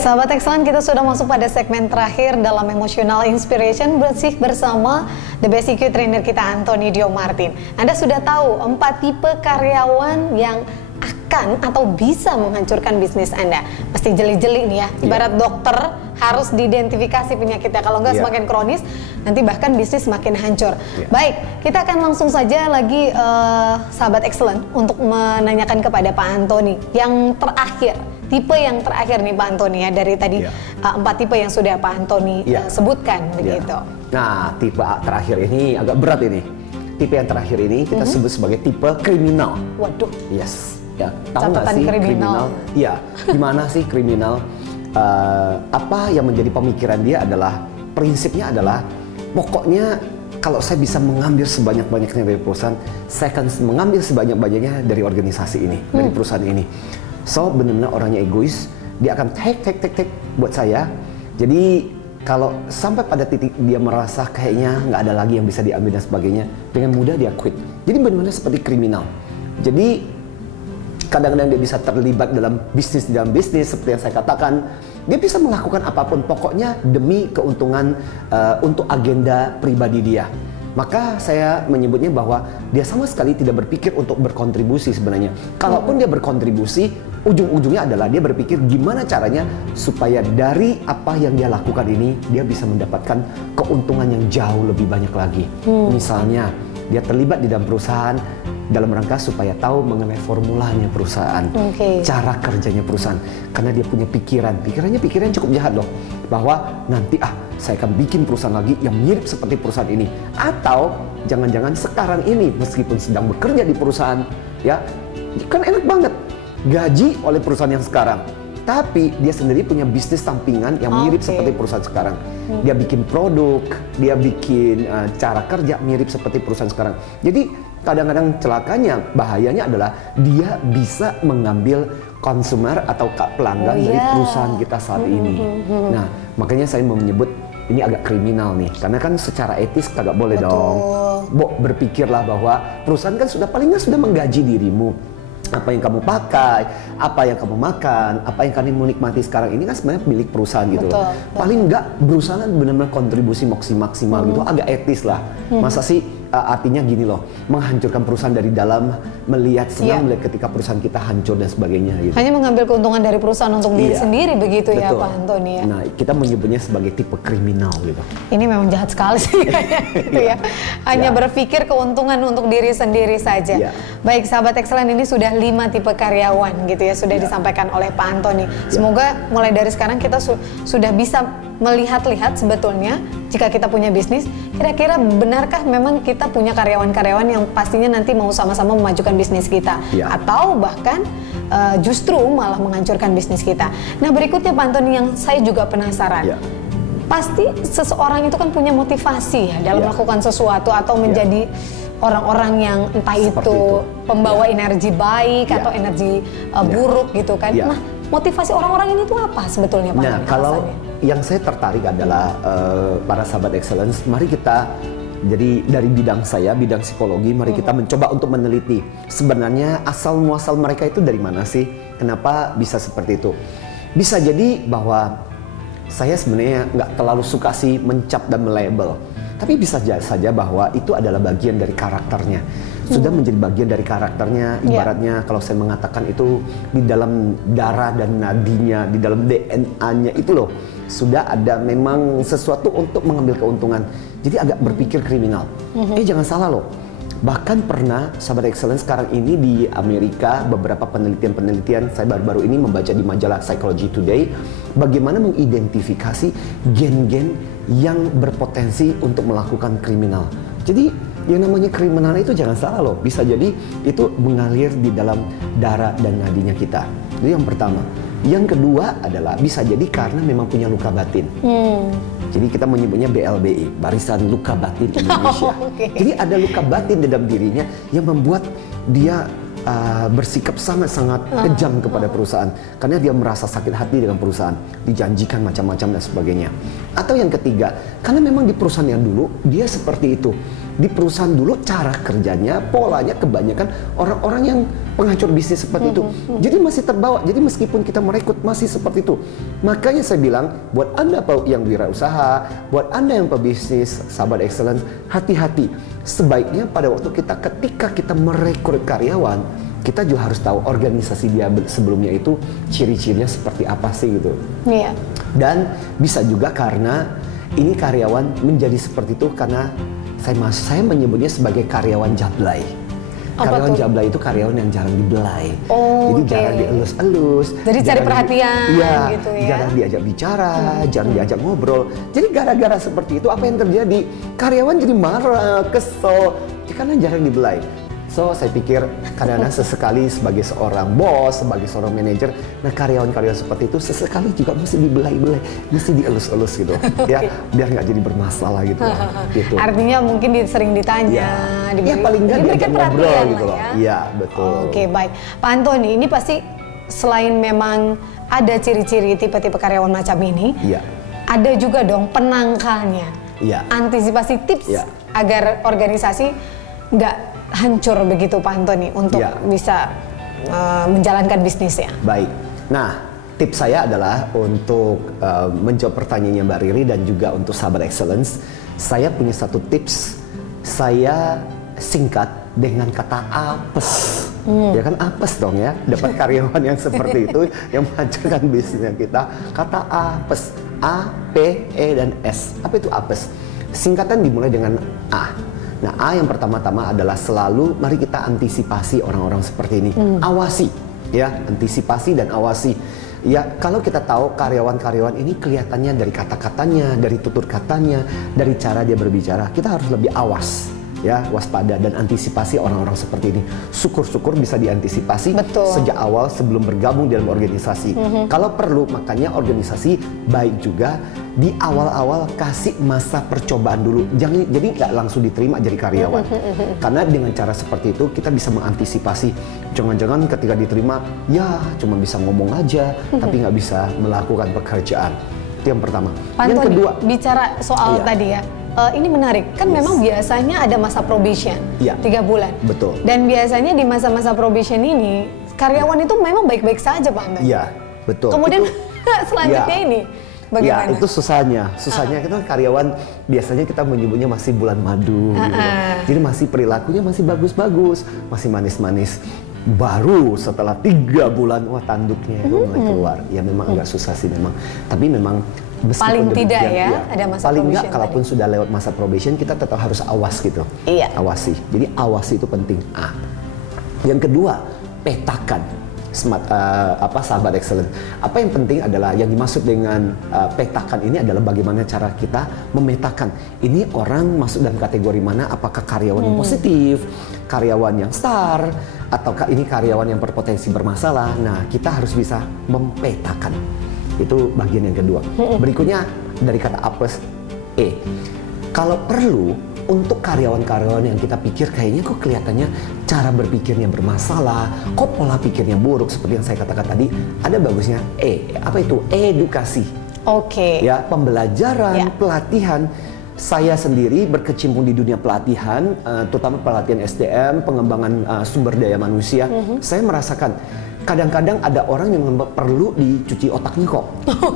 sahabat Excellent, kita sudah masuk pada segmen terakhir dalam Emotional Inspiration bersih bersama The Best EQ Trainer kita, Anthony Dio Martin. Anda sudah tahu 4 tipe karyawan yang akan atau bisa menghancurkan bisnis Anda. Pasti jeli-jeli nih ya, ibarat dokter harus diidentifikasi penyakitnya. Kalau nggak semakin kronis, nanti bahkan bisnis semakin hancur. Baik, kita akan langsung saja lagi sahabat Excellent untuk menanyakan kepada Pak Anthony yang terakhir. Tipe yang terakhir nih Pak Anthony ya, dari tadi 4 tipe yang sudah Pak Anthony sebutkan begitu. Nah, tipe terakhir ini agak berat ini. Tipe yang terakhir ini kita sebut sebagai tipe kriminal. Waduh. Yes. Ya, tahu nggak sih kriminal? Iya. Gimana sih kriminal? Apa yang menjadi pemikiran dia adalah, prinsipnya adalah pokoknya kalau saya bisa mengambil sebanyak-banyaknya dari perusahaan, saya akan mengambil sebanyak-banyaknya dari organisasi ini, dari perusahaan ini. So, benar-benar orangnya egois, dia akan take buat saya. Jadi, kalau sampai pada titik dia merasa kayaknya nggak ada lagi yang bisa diambil dan sebagainya, dengan mudah dia quit. Jadi benar-benar seperti kriminal. Jadi, kadang-kadang dia bisa terlibat dalam bisnis, seperti yang saya katakan. Dia bisa melakukan apapun, pokoknya demi keuntungan untuk agenda pribadi dia. Maka saya menyebutnya bahwa dia sama sekali tidak berpikir untuk berkontribusi sebenarnya. Kalaupun dia berkontribusi, ujung-ujungnya adalah dia berpikir gimana caranya supaya dari apa yang dia lakukan ini, dia bisa mendapatkan keuntungan yang jauh lebih banyak lagi. Misalnya, dia terlibat di dalam perusahaan dalam rangka supaya tahu mengenai formulanya perusahaan, cara kerjanya perusahaan. Karena dia punya pikiran cukup jahat loh, bahwa nanti saya akan bikin perusahaan lagi yang mirip seperti perusahaan ini. Atau jangan-jangan sekarang ini meskipun sedang bekerja di perusahaan, ya kan enak banget gaji oleh perusahaan yang sekarang, tapi dia sendiri punya bisnis sampingan yang mirip seperti perusahaan sekarang. Dia bikin produk, dia bikin cara kerja mirip seperti perusahaan sekarang. Jadi kadang-kadang celakanya, bahayanya adalah dia bisa mengambil konsumer atau pelanggan dari perusahaan kita saat ini. Nah, makanya saya mau menyebut ini agak kriminal nih, karena kan secara etis kagak boleh dong. Berpikirlah bahwa perusahaan kan paling nggak sudah menggaji dirimu. Apa yang kamu pakai, apa yang kamu makan, apa yang kalian menikmati sekarang ini kan sebenarnya milik perusahaan gitu loh. Paling enggak berusaha benar-benar kontribusi maksimal gitu, agak etis lah. Masa sih artinya gini loh, menghancurkan perusahaan dari dalam, melihat ketika perusahaan kita hancur dan sebagainya gitu. Hanya mengambil keuntungan dari perusahaan untuk diri sendiri begitu. Betul. Ya Pak Anthony ya. Nah, kita menyebutnya sebagai tipe kriminal gitu. Ini memang jahat sekali sih gitu ya. Hanya berpikir keuntungan untuk diri sendiri saja. Baik sahabat Excellent, ini sudah 5 tipe karyawan gitu ya, sudah disampaikan oleh Pak Anthony. Semoga mulai dari sekarang kita sudah bisa melihat-lihat sebetulnya jika kita punya bisnis, kira-kira benarkah memang kita punya karyawan-karyawan yang pastinya nanti mau sama-sama memajukan bisnis kita, atau bahkan justru malah menghancurkan bisnis kita. Nah, berikutnya Pak Anthony yang saya juga penasaran. Pasti seseorang itu kan punya motivasi ya dalam melakukan sesuatu atau menjadi orang-orang yang entah itu pembawa energi baik atau energi buruk gitu kan. Nah, motivasi orang-orang ini tuh apa sebetulnya Pak? Nah, kalau yang saya tertarik adalah para sahabat Excellence, mari kita jadi dari bidang saya, bidang psikologi, mari kita mencoba untuk meneliti sebenarnya asal muasal mereka itu dari mana sih? Kenapa bisa seperti itu? Bisa jadi bahwa saya sebenarnya nggak terlalu suka sih mencap dan melabel. Tapi bisa saja bahwa itu adalah bagian dari karakternya. Sudah menjadi bagian dari karakternya, ibaratnya kalau saya mengatakan itu di dalam darah dan nadinya, di dalam DNA-nya itu loh, sudah ada memang sesuatu untuk mengambil keuntungan. Jadi agak berpikir kriminal. Jangan salah loh. Bahkan pernah, sahabat Excellence, sekarang ini di Amerika, beberapa penelitian saya baru-baru ini membaca di majalah Psychology Today, bagaimana mengidentifikasi gen-gen yang berpotensi untuk melakukan kriminal. Jadi yang namanya kriminal itu jangan salah loh, bisa jadi itu mengalir di dalam darah dan nadinya kita. Itu yang pertama. Yang kedua adalah bisa jadi karena memang punya luka batin. Jadi kita menyebutnya BLBI, Barisan Luka Batin Indonesia. Jadi ada luka batin dalam dirinya yang membuat dia bersikap sangat-sangat kejam kepada perusahaan karena dia merasa sakit hati dengan perusahaan, dijanjikan macam-macam dan sebagainya. Atau yang ketiga, karena memang di perusahaan yang dulu dia seperti itu. Di perusahaan dulu cara kerjanya, polanya kebanyakan orang-orang yang penghancur bisnis seperti itu. Jadi masih terbawa. Jadi meskipun kita merekrut masih seperti itu. Makanya saya bilang buat Anda yang wirausaha, buat Anda yang pebisnis, sahabat excellence, hati-hati. Sebaiknya pada waktu ketika kita merekrut karyawan, kita juga harus tahu organisasi dia sebelumnya itu ciri-cirinya seperti apa sih gitu. Iya. Dan bisa juga karena ini karyawan menjadi seperti itu karena saya menyebutnya sebagai karyawan jablay. Karyawan jablay itu karyawan yang jarang dibelai. Jadi jarang dielus-elus. Jadi cari perhatian gitu ya. Jarang diajak bicara, jarang diajak ngobrol. Jadi gara-gara seperti itu apa yang terjadi? Karyawan jadi marah, kesel karena jarang dibelai. So, saya pikir kadang-kadang sesekali sebagai seorang bos, sebagai seorang manajer, nah karyawan-karyawan seperti itu sesekali juga mesti dibelai-belai, mesti dielus-elus gitu, ya, biar nggak jadi bermasalah gitu. Gitu. Artinya mungkin sering ditanya, paling nggak diajak ngobrol gitu loh. Iya, betul. Oke, baik. Pak Antoni, ini pasti selain memang ada ciri-ciri tipe-tipe karyawan macam ini, ada juga dong penangkalnya, antisipasi tips agar organisasi nggak hancur begitu Pak Antoni untuk bisa menjalankan bisnisnya. Baik. Nah, tips saya adalah untuk menjawab pertanyaannya Mbak Riri dan juga untuk sahabat excellence, saya punya satu tips. Saya singkat dengan kata apes. Ya kan apes dong ya, dapat karyawan yang seperti itu yang menghancurkan bisnisnya kita. Kata apes, A, P, E dan S. Apa itu apes? Singkatan dimulai dengan A. Nah, A yang pertama-tama adalah selalu mari kita antisipasi orang-orang seperti ini. Awasi, ya, antisipasi dan awasi. Ya, kalau kita tahu karyawan-karyawan ini kelihatannya dari kata-katanya, dari tutur katanya, dari cara dia berbicara, kita harus lebih awas. Ya, waspada dan antisipasi orang-orang seperti ini. Syukur-syukur bisa diantisipasi sejak awal sebelum bergabung dalam organisasi. Kalau perlu, makanya organisasi baik juga di awal-awal kasih masa percobaan dulu. Jadi nggak langsung diterima jadi karyawan. Karena dengan cara seperti itu kita bisa mengantisipasi. Jangan-jangan ketika diterima, ya cuma bisa ngomong aja, tapi nggak bisa melakukan pekerjaan. Itu yang pertama. Yang kedua, bicara soal tadi ya. Ini menarik, kan memang biasanya ada masa probation, 3 bulan. Betul. Dan biasanya di masa-masa probation ini, karyawan itu memang baik-baik saja Pak Antoni. Iya, betul. Kemudian selanjutnya ini, bagaimana? Ya, itu susahnya. Susahnya kita karyawan, biasanya kita menyebutnya masih bulan madu. Gitu. Jadi masih perilakunya masih bagus-bagus, masih manis-manis. Baru setelah 3 bulan, wah tanduknya itu mulai keluar. Ya memang agak susah sih memang. Tapi memang paling tidak ada masa paling probation. Enggak, kalaupun sudah lewat masa probation, kita tetap harus awas gitu. Awasi. Jadi awasi itu penting. A. Yang kedua, petakan. Sahabat excellent. Apa yang penting adalah yang dimaksud dengan petakan ini adalah bagaimana cara kita memetakan ini orang masuk dalam kategori mana, apakah karyawan yang positif, karyawan yang star, ataukah ini karyawan yang berpotensi bermasalah. Nah, kita harus bisa mempetakan. Itu bagian yang kedua. Berikutnya dari kata apes, E. Kalau perlu untuk karyawan-karyawan yang kita pikir kayaknya kok kelihatannya cara berpikirnya bermasalah, kok pola pikirnya buruk seperti yang saya katakan tadi, ada bagusnya E. Apa itu? Edukasi. Ya, pembelajaran, pelatihan. Saya sendiri berkecimpung di dunia pelatihan, terutama pelatihan SDM, pengembangan sumber daya manusia. Saya merasakan kadang-kadang ada orang yang perlu dicuci otaknya kok.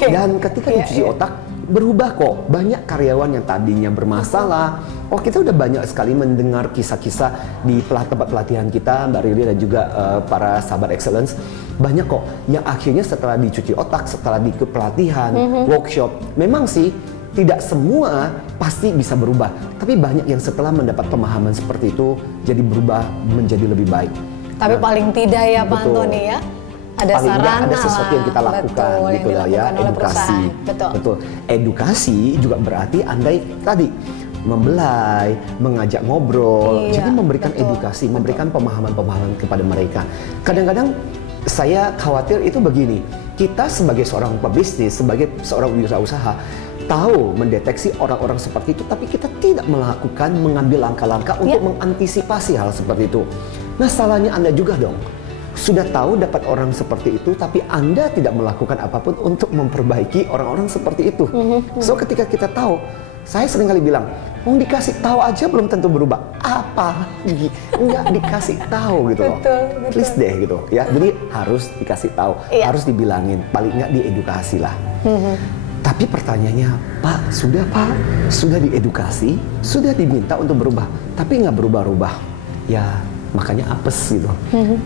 Dan ketika dicuci otak, berubah kok. Banyak karyawan yang tadinya bermasalah. Kita udah banyak sekali mendengar kisah-kisah di tempat pelatihan kita, Mbak Riri dan juga para sahabat excellence. Banyak kok yang akhirnya setelah dicuci otak, setelah diikut pelatihan, workshop, memang sih tidak semua pasti bisa berubah. Tapi banyak yang setelah mendapat pemahaman seperti itu, jadi berubah menjadi lebih baik. Tapi paling tidak ya Pak Antoni ya, ada sarana, ada sesuatu yang kita lakukan gitu lah ya, edukasi. Betul. Edukasi juga berarti andai tadi membelai, mengajak ngobrol, jadi memberikan edukasi, memberikan pemahaman-pemahaman kepada mereka. Kadang-kadang saya khawatir itu begini, kita sebagai seorang pebisnis, sebagai seorang wirausaha, tahu mendeteksi orang-orang seperti itu, tapi kita tidak mengambil langkah-langkah untuk mengantisipasi hal seperti itu. Nah, salahnya Anda juga dong. Sudah tahu dapat orang seperti itu, tapi Anda tidak melakukan apapun untuk memperbaiki orang-orang seperti itu. So, ketika kita tahu, Saya sering kali bilang, mau dikasih tahu aja belum tentu berubah. Apa? Enggak dikasih tahu gitu loh. Betul. Please deh gitu ya. Jadi harus dikasih tahu, harus dibilangin, paling nggak diedukasi lah. Tapi pertanyaannya, Pak, sudah diedukasi, sudah diminta untuk berubah, tapi nggak berubah-ubah. Ya makanya apes gitu.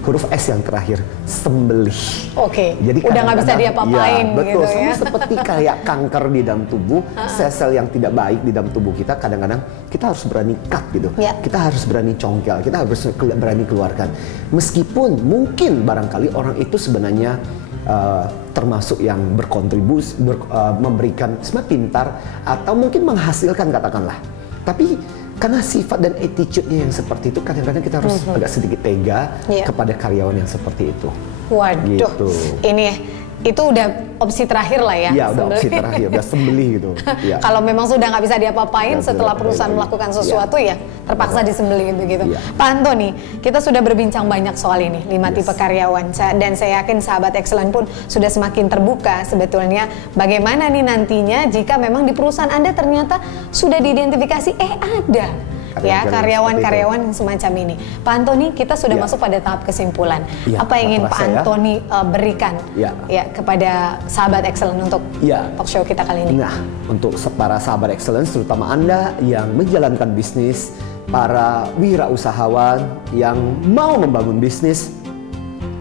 Huruf S yang terakhir, sembelih. Oke. Jadi udah nggak bisa diapa-apain ya, betul. gitu ya. Sama seperti kayak kanker di dalam tubuh, sel-sel yang tidak baik di dalam tubuh kita, kadang-kadang kita harus berani cut gitu. Kita harus berani congkel, kita harus berani keluarkan. Meskipun mungkin barangkali orang itu sebenarnya termasuk yang berkontribusi, memberikan sebenarnya pintar atau mungkin menghasilkan katakanlah. Tapi karena sifat dan attitude-nya yang seperti itu, kadang-kadang kita harus agak sedikit tega kepada karyawan yang seperti itu. Waduh, gitu. Ini itu udah opsi terakhir lah ya. Iya, udah opsi terakhir, udah sembelih gitu. Ya. Kalau memang sudah nggak bisa diapa-apain setelah perusahaan melakukan sesuatu ya terpaksa disembelih begitu. Pak Antoni, kita sudah berbincang banyak soal ini, 5 tipe karyawan, dan saya yakin sahabat Excellent pun sudah semakin terbuka sebetulnya bagaimana nih nantinya jika memang di perusahaan Anda ternyata sudah diidentifikasi ada karyawan-karyawan yang semacam ini. Pak Antoni, kita sudah masuk pada tahap kesimpulan. Apa yang ingin Pak Antoni berikan kepada sahabat Excellent untuk talk show kita kali ini? Nah, untuk para sahabat Excellent, terutama Anda yang menjalankan bisnis, para wirausahawan yang mau membangun bisnis,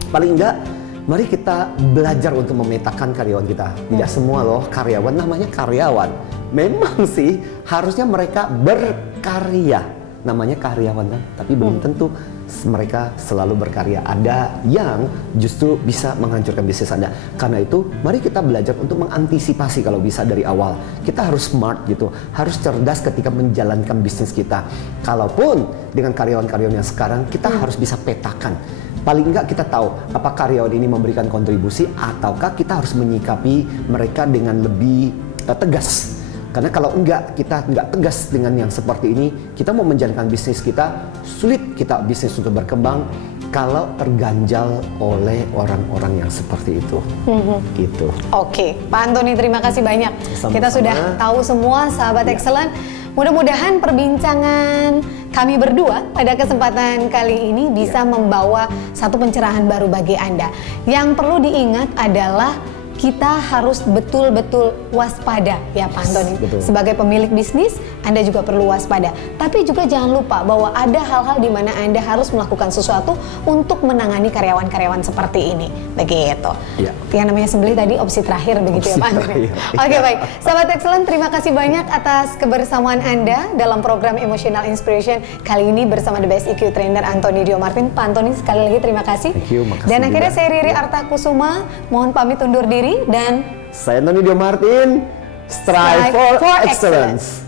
paling enggak mari kita belajar untuk memetakan karyawan kita. Tidak semua loh karyawan namanya karyawan. Memang sih harusnya mereka berkarya, namanya karyawan kan, tapi belum tentu mereka selalu berkarya. Ada yang justru bisa menghancurkan bisnis Anda. Karena itu mari kita belajar untuk mengantisipasi kalau bisa dari awal. Kita harus smart gitu, harus cerdas ketika menjalankan bisnis kita. Kalaupun dengan karyawan-karyawan yang sekarang, kita harus bisa petakan. Paling enggak kita tahu apa karyawan ini memberikan kontribusi ataukah kita harus menyikapi mereka dengan lebih tegas. Karena kalau kita enggak tegas dengan yang seperti ini, kita mau menjalankan bisnis kita, sulit kita bisnis untuk berkembang kalau terganjal oleh orang-orang yang seperti itu. Gitu. Oke, Pak Antoni, terima kasih banyak. Sama-sama. Kita sudah tahu semua, sahabat Excellent. Mudah-mudahan perbincangan kami berdua pada kesempatan kali ini bisa membawa satu pencerahan baru bagi Anda. Yang perlu diingat adalah kita harus betul-betul waspada ya Pak Antoni. Sebagai pemilik bisnis, Anda juga perlu waspada. Tapi juga jangan lupa bahwa ada hal-hal di mana Anda harus melakukan sesuatu untuk menangani karyawan-karyawan seperti ini. Begitu. Yang namanya sembelih tadi opsi terakhir begitu ya Pak Antoni. Oke, baik. Sahabat Excellent, terima kasih banyak atas kebersamaan Anda dalam program Emotional Inspiration kali ini bersama The Best EQ Trainer Antoni Dio Martin. Pak Antoni, sekali lagi terima kasih. Dan akhirnya saya Riri Arta Kusuma mohon pamit undur diri. Dan saya Antoni Dio Martin, strive for excellence.